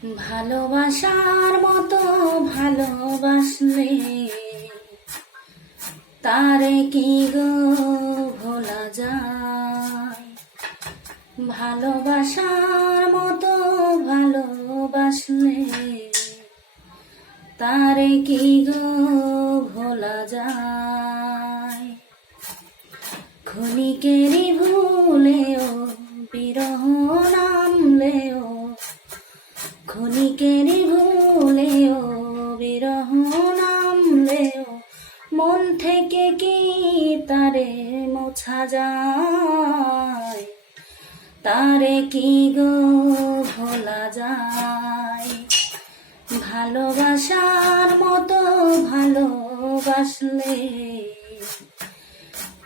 ভালোবাসার মতো ভালোবাসলে তারে কি গো ভোলা যায়। ভালোবাসার মতো ভালোবাসলে তারে কি গো ভোলা যায়। ক্ষণিকেরই ভুলেও বিরহ নামলেও, ক্ষণিকেরই ভুলেও বিরহ নামলেও মন থেকে কি তারে মোছা যায়। তারে কি গো ভোলা যায়। ভালোবাসার মতো ভালোবাসলে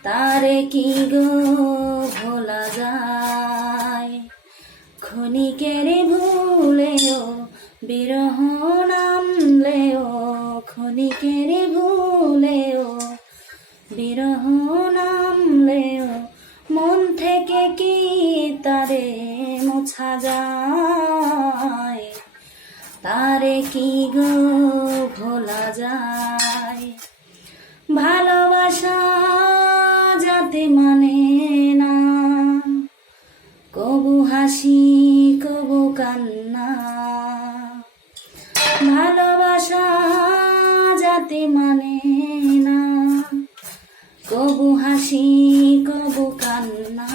তারে কি গো ভোলা যায়। ক্ষণিকের ভুলেও বিরহ নামলেও, ক্ষণিকের ভুলেও বিরহ নামলেও মন থেকে কি তারে মোছা যায়। তারে কি গো ভোলা যায়। ভালোবাসা যাতে মানে না, কবু হাসি কবু কান্না। ভালোবাসা যাতে মানে না, কবু হাসি কবু কান্না।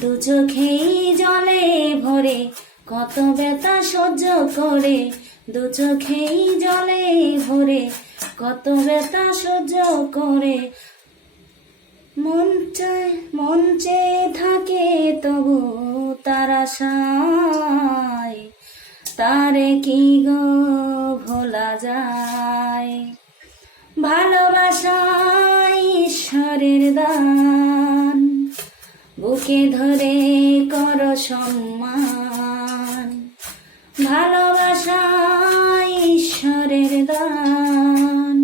দু চোখেই জলে ভরে কত ব্যথা সহ্য করে, দু চোখেই জলে ভরে কত ব্যথা সহ্য করে। মন চেয়ে থাকে তবু তার আশায়। তারে কি গো ভোলা যায়। ভালোবাসা ঈশ্বরের দান, বুকে ধরে কর সম্মান। ভালোবাসা ঈশ্বরের দান,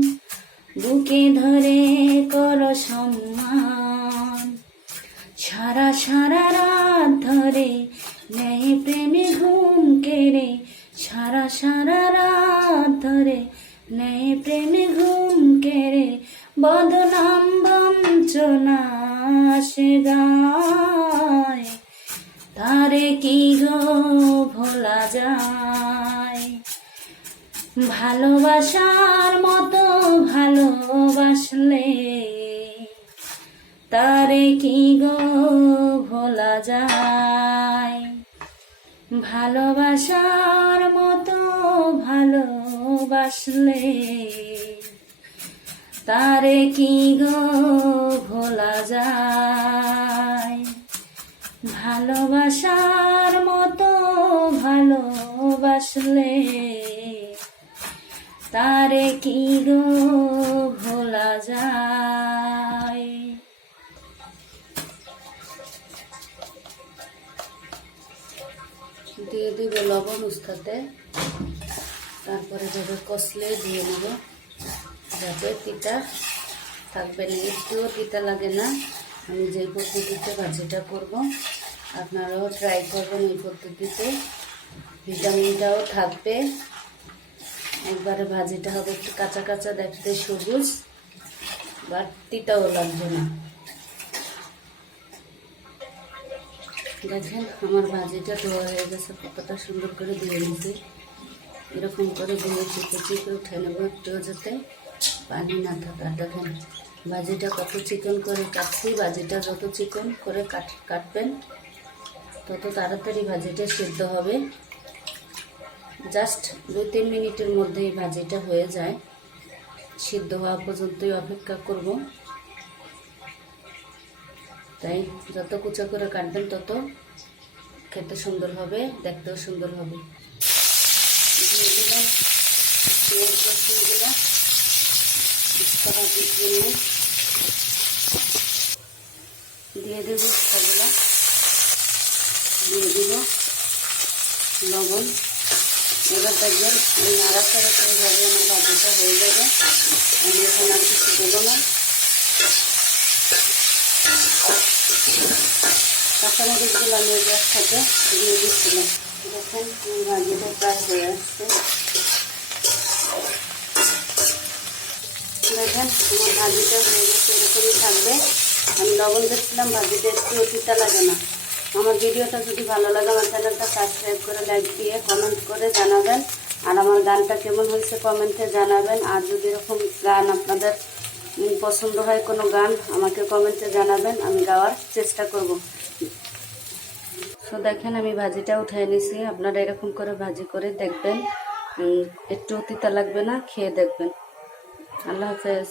বুকে ধরে কর সম্মান। সারা সারা রাত ধরে নেয় প্রেমে ঘুম কেড়ে, সারা সারা রাত ধরে নেয় প্রেমে ঘুম কেড়ে। বদনাম বঞ্চনা সে গায়। তারে কি গো ভোলা যায়। ভালোবাসার মতো ভালোবাসলে তারে কি গো ভোলা যায়। ভালোবাসার মতো ভালোবাসলে তারে কি গো ভোলা যায়। ভালোবাসার মতো ভালোবাসলে তারে কি গো ভোলা যায়। দিয়ে দিব লবণ উস্তাতে, তারপরে যাবে কষলে দিয়ে নেব, যাতে তিতা থাকবে না, একটুও তিতা লাগে না। আমি যে পদ্ধতিতে ভাজিটা করব আপনারাও ট্রাই করবেন এই পদ্ধতিতে। ভিটামিনটাও থাকবে, একবারে ভাজিটা হবে একটু কাঁচা কাঁচা দেখতে, সবুজ, বা তিতাও লাগবে না। দেখেন আমার ভাজিটা ধোয়া হয়ে গেছে, কতটা সুন্দর করে ধুয়ে নিয়েছি। এরকম করে ধুয়ে চিপে চিপে উঠে নেবো, একটুও যাতে পানি না থাকে। দেখেন ভাজিটা কত চিকন করে কাটছি। ভাজিটা যত চিকন করে কাটবেন তত তাড়াতাড়ি ভাজিটা সিদ্ধ হবে। জাস্ট 2-3 মিনিটের মধ্যেই ভাজিটা হয়ে যায়। সিদ্ধ হওয়া পর্যন্তই অপেক্ষা করব। তাই যত কুচা করে কাটবেন তত খেতে সুন্দর হবে, দেখতেও সুন্দর হবে। দিয়ে দিলাম পেঁয়াজ রসুনগুলো ভাজির জন্য, দিয়ে দেব সেগুলো, দিয়ে দিব লবণ। এবার দেখবেন এই নাড়াচাড়া করে যাবে, আমার ভাজিটা হয়ে যাবে। আমি এখন আর কিছু দেবো না। কাঁচামরিচগুলো আমি একসাথে দিয়ে দিচ্ছিলাম। দেখেন প্রায় হয়ে আসছে। দেখেন আমার ভাজিটা হয়ে গেছে, এরকমই থাকবে। আমি লবণ দিচ্ছিলাম, ভাজিটা একটু তিতা লাগে না। আমার ভিডিওটা যদি ভালো লাগে আমার চ্যানেলটা সাবস্ক্রাইব করে লাইক দিয়ে কমেন্ট করে জানাবেন। আর আমার গানটা কেমন হয়েছে কমেন্টে জানাবেন। আর যদি এরকম গান আপনাদের পছন্দ হয় কোনো গান আমাকে কমেন্টে জানাবেন, আমি গাওয়ার চেষ্টা করব। তো দেখেন আমি ভাজিটা উঠিয়ে নিছি। আপনারা এরকম করে ভাজি করে দেখবেন, একটু তিতা লাগবে না, খেয়ে দেখবেন। আল্লাহ হাফেজ।